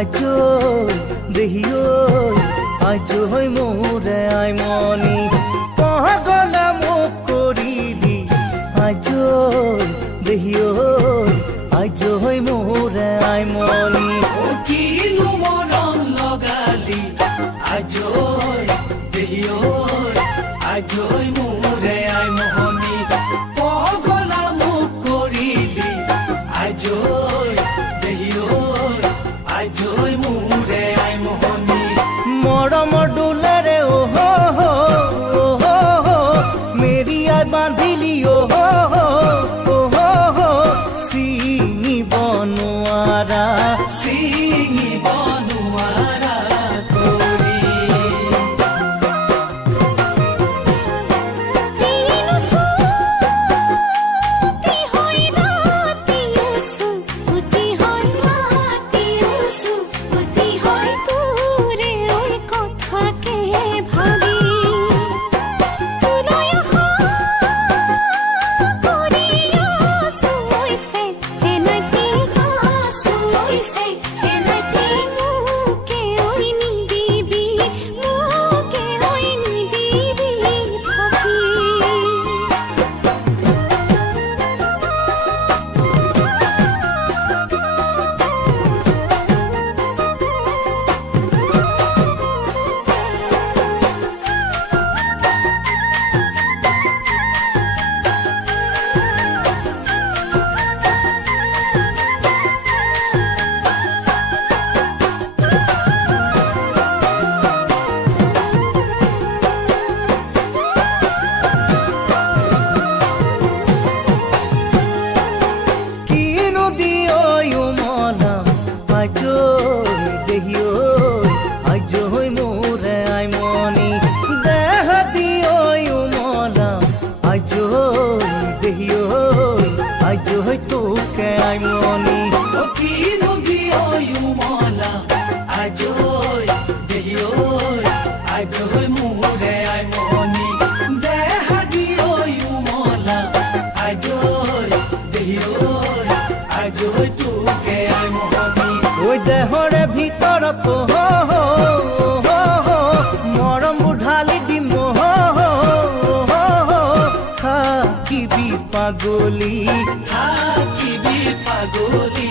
আজো দেহিও আজো হৈ মোৰে আইমনি পাগলা মোক কৰিলি আজো দেহিও আজো হৈ মোৰে আইমনি কিনো মৰম লগালি আজৈ দেহিঐ আজৈ মোৰে আইমনি পগলা মোক কৰিলি আজৈ দেহিঐ আজৈ মোৰে আইমনি মৰম ডোলাৰে ওহো মেৰিয়াই বান্ধিলি ওহো চিঙিব নোৱাৰা চিঙিব নোৱাৰা কৰি কিনো দিয়ৈ উমলা আজৈ দেহিঐ আজৈ মোৰে আইমনি দেহা দিয়ৈ উমলা আজৈ দেহিঐ আজৈ তোকে আইমনি ওই দেহৰে ভিতৰত মৰম ঢালি দিম থাকিবি পাগলী থাকিবি পাগলী